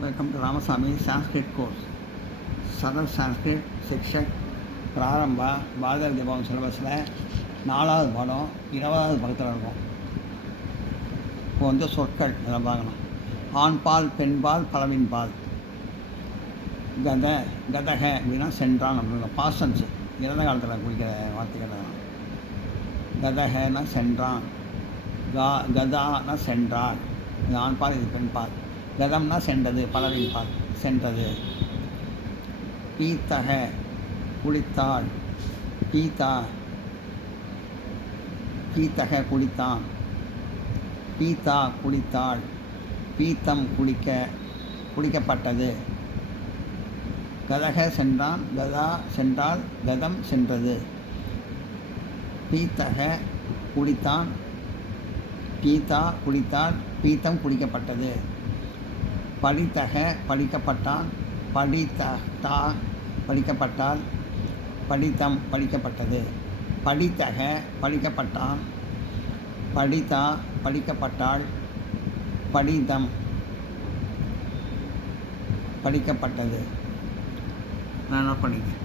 Welcome to Ramasamy Sanskrit course. Southern Sanskrit section பிராரம்பா பாரத தீபம் சிலபஸில் 4வது பாடம் 20வது பக்கத்தில் இருக்கும். இப்போ வந்து சொற்கள் இதெல்லாம் பார்க்கணும். ஆண்பால் பெண்பால் பலவின்பால். கதக அப்படின்னா சென்றான் அப்படின்னா பாசன்ஸ் இறந்த காலத்தில் குறிக்கிற வார்த்தைகள். கதகனா சென்றான், கதானா சென்றாள், இது ஆண்பால் இது பெண்பால். கதம்னா சென்றது, பலவின்பால் சென்றது. பீத்தக குளித்தாள், பீத்தக குளித்தான், பீத்தா குளித்தாள், பீத்தம் குளிக்கப்பட்டது. கதக சென்றான், கதா சென்றால், கதம் சென்றது. பீத்தக குளித்தான், பீத்தா குளித்தாள், பீத்தம் குளிக்கப்பட்டது. படித்தக படிக்கப்பட்டான், படித்தா படிக்கப்பட்டால், படித்தம் படிக்கப்பட்டது. படித்தக படிக்கப்பட்டான், படித்தா படிக்கப்பட்டாள், படித்தம் படிக்கப்பட்டது. நான் என்ன பண்ணிக்கிறேன்.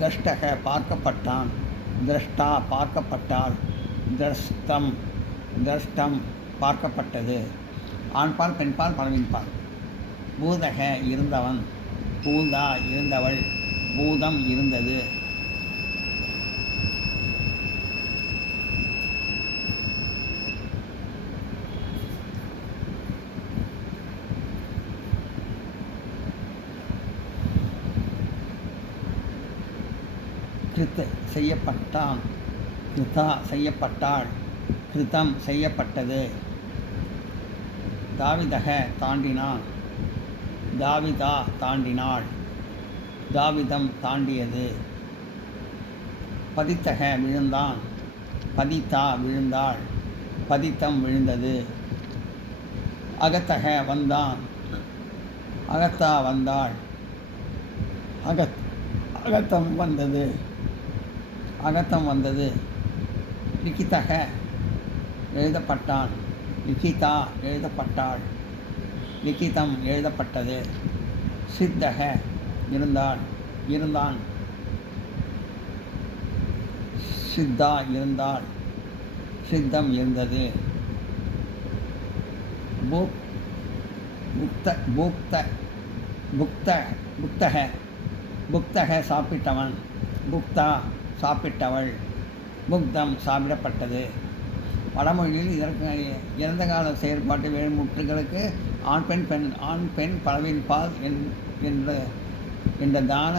திரஷ்டக பார்க்கப்பட்டான், திரஷ்டா பார்க்கப்பட்டாள், திரஷ்டம் பார்க்கப்பட்டது. ஆண்பால் பெண்பால் பலவின்பால். பூதக இருந்தவன், பூதா இருந்தவள், பூதம் இருந்தது. கிருத் செய்யப்பட்டான், கிருதா செய்யப்பட்டாள், கிருதம் செய்யப்பட்டது. தாவிதக தாண்டினான், தாவிதா தாண்டினாள், தாவிதம் தாண்டியது. பதித்தக விழுந்தான், பதித்தா விழுந்தாள், பதித்தம் விழுந்தது. அகத்தக வந்தான், அகத்தா வந்தாள், அகத்தம் வந்தது, அகத்தம் வந்தது. லிகிதக எழுதப்பட்டான், லிகிதா எழுதப்பட்டாள், லிகிதம் எழுதப்பட்டது. சித்தக இருந்தான், சித்தா இருந்தாள், சித்தம் இருந்தது. புக்தக சாப்பிட்டவன், புக்தா சாப்பிட்டவள், புக்தம் சாப்பிடப்பட்டது. வடமொழியில் இதற்கு இறந்த கால செயற்பாட்டு வேறுமுற்றுகளுக்கு ஆண் பெண் பலவின்பால் என்ற தான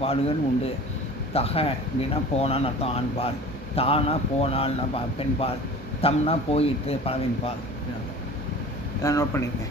பாடுகள் உண்டு. தக அப்படின்னா போனான்னு அர்த்தம் ஆண்பால், தானா போனால்னா பெண்பால், தம்னா போயிட்டு பலவின்பால். இதான் நோட் பண்ணிக்கங்க.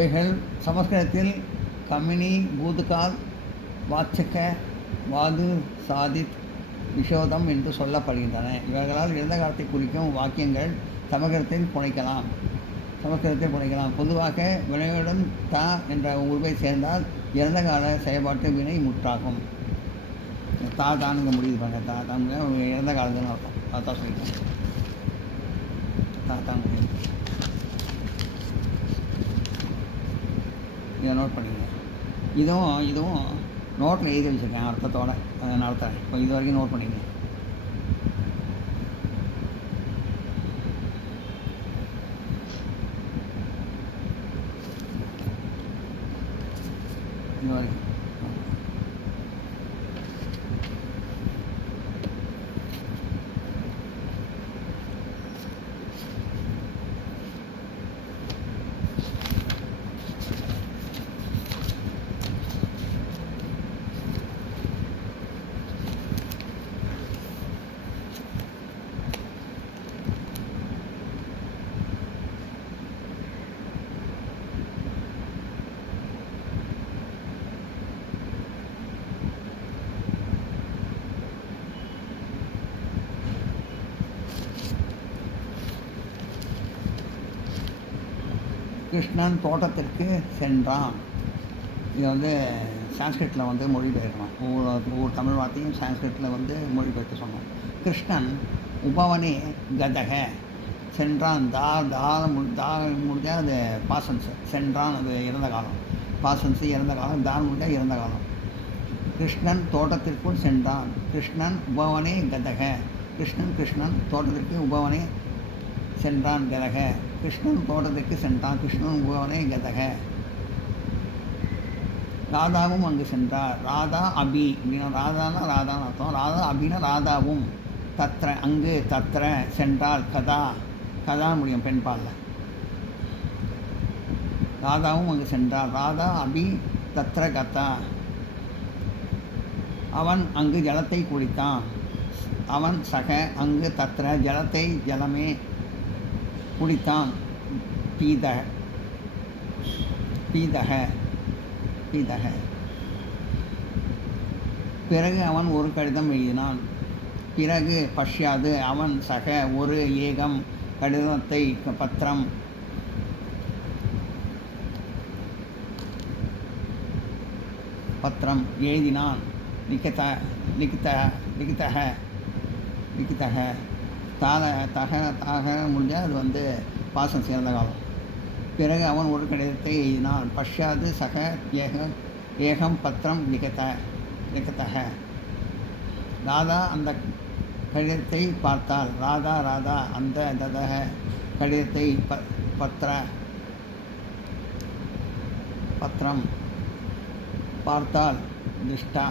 இவைகள் சமஸ்கிருதத்தில் கமினி, பூதுகால், வாச்சக, வாது, சாதித், விஷோதம் என்று சொல்லப்படுகின்றன. இவர்களால் இறந்த காலத்தை குறிக்கும் வாக்கியங்கள் சமஸ்கிருதத்தில் புனைக்கலாம். பொதுவாக வினையுடன் தா என்ற உருவை சேர்ந்தால் இறந்த கால செயல்பாட்டு வினை முற்றாகும். தானுங்க முடியுது பாருங்க. தாங்க இறந்த காலத்துன்னு அர்த்தம். அதான் சொல்லிட்டேன். தான் முடியும். இதை நோட் பண்ணிங்க. இதுவும் நோட்டில் எழுதி வச்சுருக்கேன் அர்த்தத்தோடு. அதை நடத்துகிறேன். இப்போ இது வரைக்கும் நோட் பண்ணிங்க. இது வரைக்கும் கிருஷ்ணன் தோட்டத்திற்கு சென்றான். இதை வந்து சான்ஸ்கிரிட்டில் மொழிபெயர்க்கணும். ஒவ்வொரு தமிழ் வார்த்தையும் சான்ஸ்கிரிட்டில் மொழிபெயர்க்க சொன்னோம். கிருஷ்ணன் உபவனே கதக சென்றான். முடிஞ்சால் அது பாசன்ஸ். சென்றான் அது இறந்த காலம். பாசன்ஸு இறந்த காலம். தான் முடிஞ்சால் இறந்த காலம். கிருஷ்ணன் தோட்டத்திற்குள் சென்றான். கிருஷ்ணன் உபவனே கதக. கிருஷ்ணன் தோட்டத்திற்கு உபவனே சென்றான். கதக கிருஷ்ணன் தோட்டத்திற்கு சென்றான். கிருஷ்ணன் உபவனே கதக. ராதாவும் அங்கு சென்றார். ராதா அபி அப்படின்னா ராதானா ராதான்னு அர்த்தம். ராதா அபின்னா ராதாவும். தத்ர அங்கு, தத்ர சென்றால், கதா முடியும் பெண் பாலில். ராதாவும் அங்கு சென்றார். ராதா அபி தத்ர கதா. அவன் அங்கு ஜலத்தை குடித்தான். அவன் சக அங்கு தத்ர ஜலத்தை ஜலமே குடித்தான். பீதக. பிறகு அவன் ஒரு கடிதம் எழுதினான். பிறகு பஷ்யாது அவன் சக ஒரு ஏகம் கடிதத்தை பத்திரம் எழுதினான். லிகிதக தாக முடிஞ்சால் அது பாசம் சேர்ந்த காலம். பிறகு அவன் ஒரு கடிதத்தை எழுதினான். பஷ்யாது சக ஏகம் பத்திரம் லிகிதக. ராதா அந்த கடிதத்தை பார்த்தாள். ராதா அந்த ததக கடிதத்தை பத்திரம் பார்த்தாள். திருஷ்டா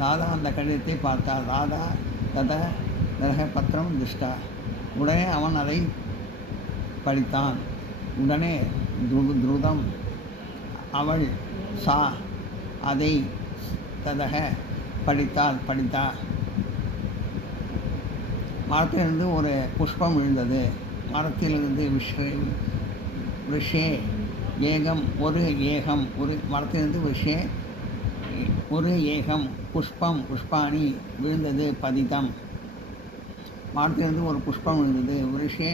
ராதா அந்த கடிதத்தை பார்த்தாள். ராதா ததக பத்திரம் திருஷ்டா. உடனே அவன் அதை படித்தான். உடனே துருதம் அவள் சா அதை ததக படித்தா. மரத்திலிருந்து ஒரு புஷ்பம் விழுந்தது. மரத்திலிருந்து விஷே ஏகம் ஒரு ஏகம் ஒரு மரத்திலிருந்து விஷே ஒரு ஏகம் புஷ்பாணி விழுந்தது. பதிதம் மரத்திலிருந்து ஒரு புஷ்பம் விழுந்தது. விஷே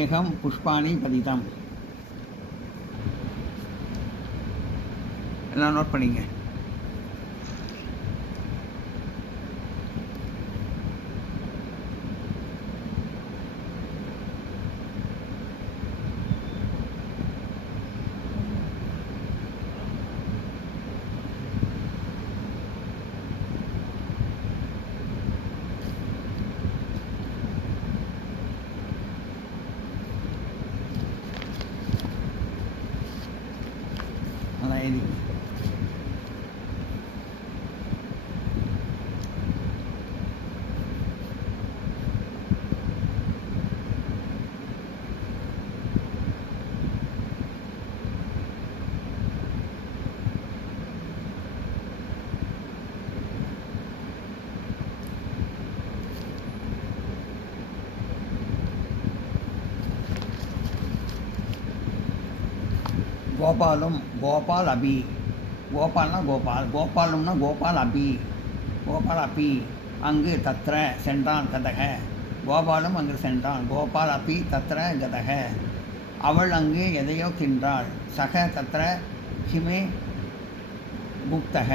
ஏகம் புஷ்பாணி பதிதம். எல்லாம் நோட் பண்ணிங்க. அதான் எழுதி கோபாலும் கோபால் அபி. கோபால்னா கோபால், கோபாலும்னா கோபால் அபி, கோபால் அபி அங்கு தத்ர சென்றான் கதக. கோபாலும் அங்கு சென்றான். கோபால் அபி தத்ர கதக. அவள் அங்கு எதையோ தின்றாள். சக தத்ர கிமே புக்தக.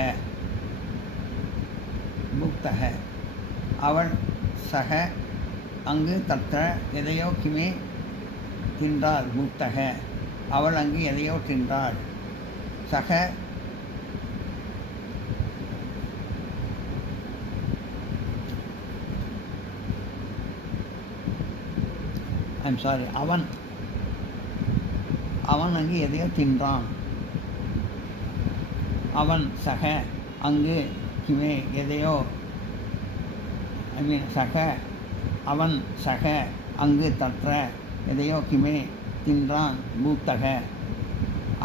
புக்தக அவள் சக அங்கு தத்ர எதையோ கிமே தின்றாள். புக்தக அவள் அங்கு எதையோ தின்றாள். சக ஐம் சாரி அவன் அங்கு எதையோ தின்றான். அவன் சக அங்கு கிமே எதையோ சக அவன் சக அங்கு தற்ற எதையோ கிமே தின்றான். பூத்தக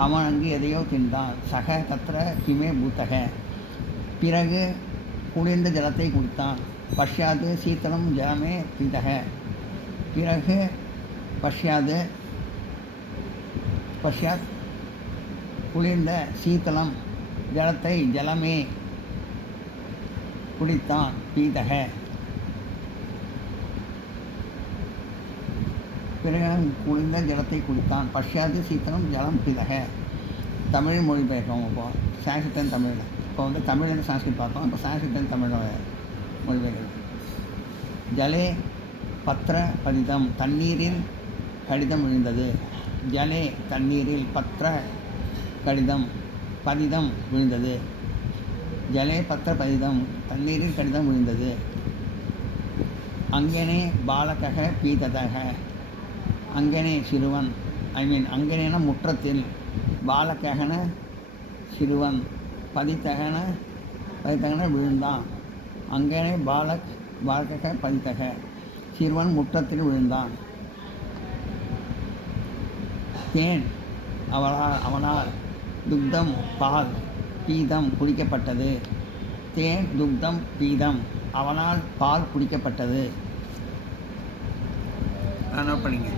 அவன் அங்கு எதையோ தின்றான். சக தற்ற கிமே பூத்தக. பிறகு குளிர்ந்த ஜலத்தை குடித்தான். பஷ்யாது சீத்தலம் ஜலமே பீதக. பிறகு பஷ்யாத் குளிர்ந்த சீத்தலம் ஜலத்தை ஜலமே குடித்தான். பீதக பிறகு குளிர்ந்த ஜலத்தை குடித்தான். பஷ்யாது சீத்தலம் ஜலம் பீதக. தமிழ் மொழிபெயர்ப்போம். இப்போது சான்ஸ்கிரிட் தமிழில் இப்போ தமிழ்லேருந்து சான்ஸ்கிரிட் பார்த்தோம். இப்போ சான்ஸ்கிரிட் தமிழோட மொழிபெயர்ப்பு. ஜலே பத்திர பதிதம் தண்ணீரில் கடிதம் விழுந்தது. ஜலே தண்ணீரில் பத்திர கடிதம் பதிதம் விழுந்தது. ஜலே பத்திர பதிதம் தண்ணீரில் கடிதம் விழுந்தது. அங்கனே பாலகக பீததக. அங்கனே சிறுவன் அங்கனேன முற்றத்தில். பாலககன சிறுவன். பதித்தகன விழுந்தான். அங்கனே பாலகக பதித்தக சிறுவன் முற்றத்தில் விழுந்தான். தேன் அவனால் துக்தம் பால் பீதம் குடிக்கப்பட்டது. தேன் துக்தம் பீதம் அவனால் பால் குடிக்கப்பட்டது. என்ன பண்ணிங்க?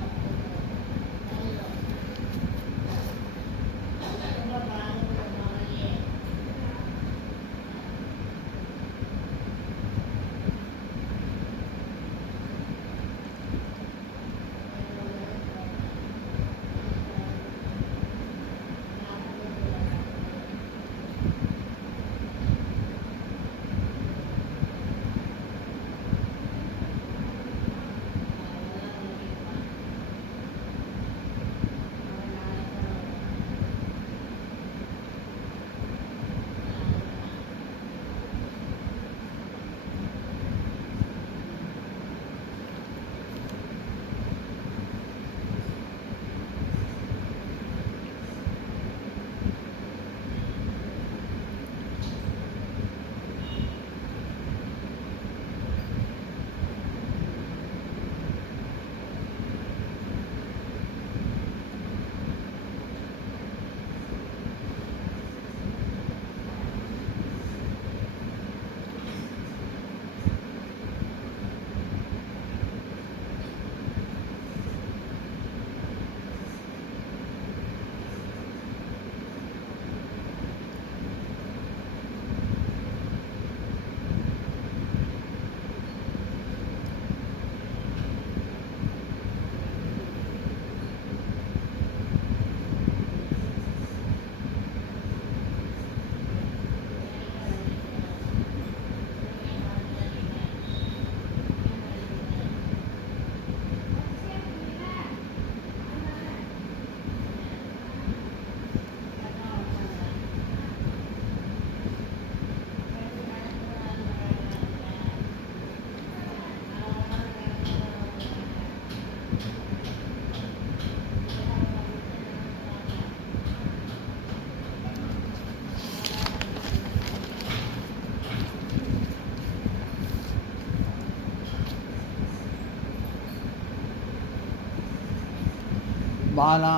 பாலா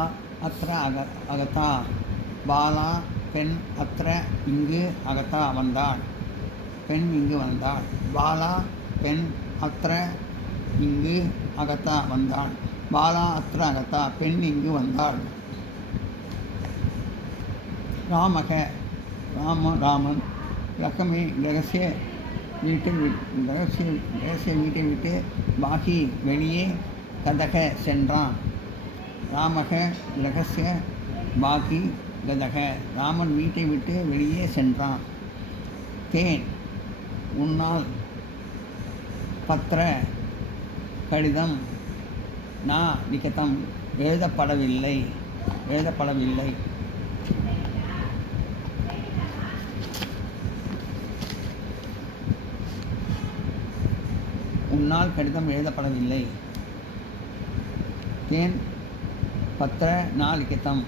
அத்திர அகதா. பாலா பெண் அத்திர இங்கு அகதா வந்தாள். பெண் இங்கு வந்தாள். பாலா பெண் அத்திர இங்கு அகதா வந்தாள். பாலா அத்திர அகதா பெண் இங்கு வந்தாள். ராமக ராமன் ரகமே ரகசிய வீட்டை விட்டு பாகி வெளியே கதக சென்றான். ராமக ரகசிய பாகி கதக ராமன் வீட்டை விட்டு வெளியே சென்றான். தேன் உன்னால் பத்திர கடிதம் லிகிதம் எழுதப்படவில்லை. உன்னால் கடிதம் எழுதப்படவில்லை. தேன் பத்திர லிகிதம்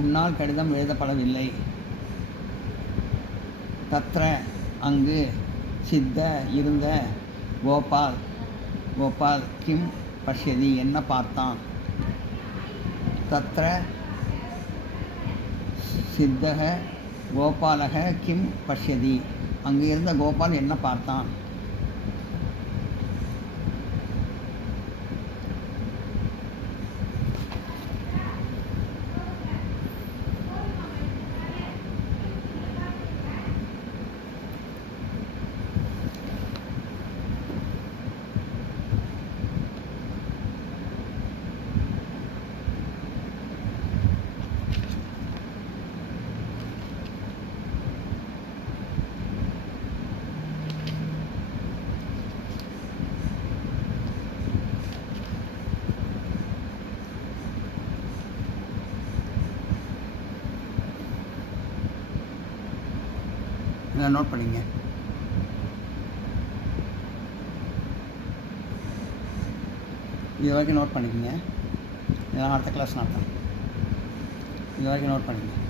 உன்னால் கடிதம் எழுதப்படவில்லை. தத்ர அங்கு சித்த இருந்த கோபால் கிம் பஷ்யதி என்ன பார்த்தான். தத்ர சித்தக கோபாலக கிம் பஷ்யதி அங்கு இருந்த கோபால் என்ன பார்த்தான். இதை நோட் பண்ணிங்க. இது வரைக்கும் நோட் பண்ணிக்கோங்க. இதெல்லாம் அடுத்த கிளாஸ் நடத்தேன். இது வரைக்கும் நோட் பண்ணிக்கங்க.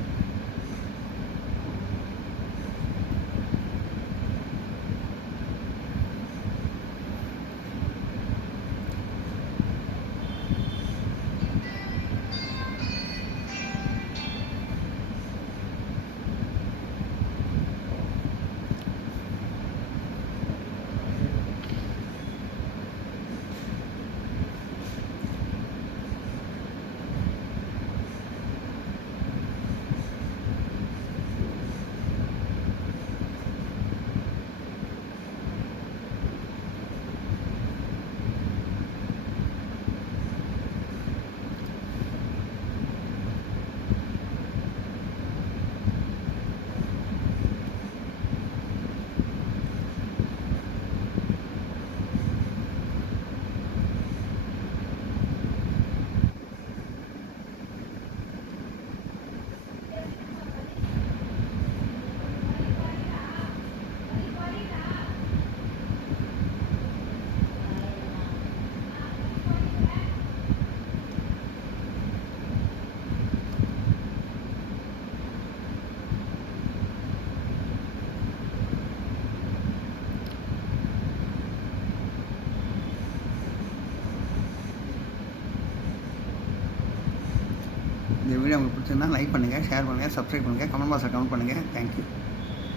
இந்த வீடியோ உங்களுக்கு பிடிச்சிருந்தா லைக் பண்ணுங்கள், ஷேர் பண்ணுங்கள், சப்ஸ்கிரைப் பண்ணுங்கள், கமெண்ட் பாக்ஸில் கமெண்ட் பண்ணுங்கள். தேங்க்யூ.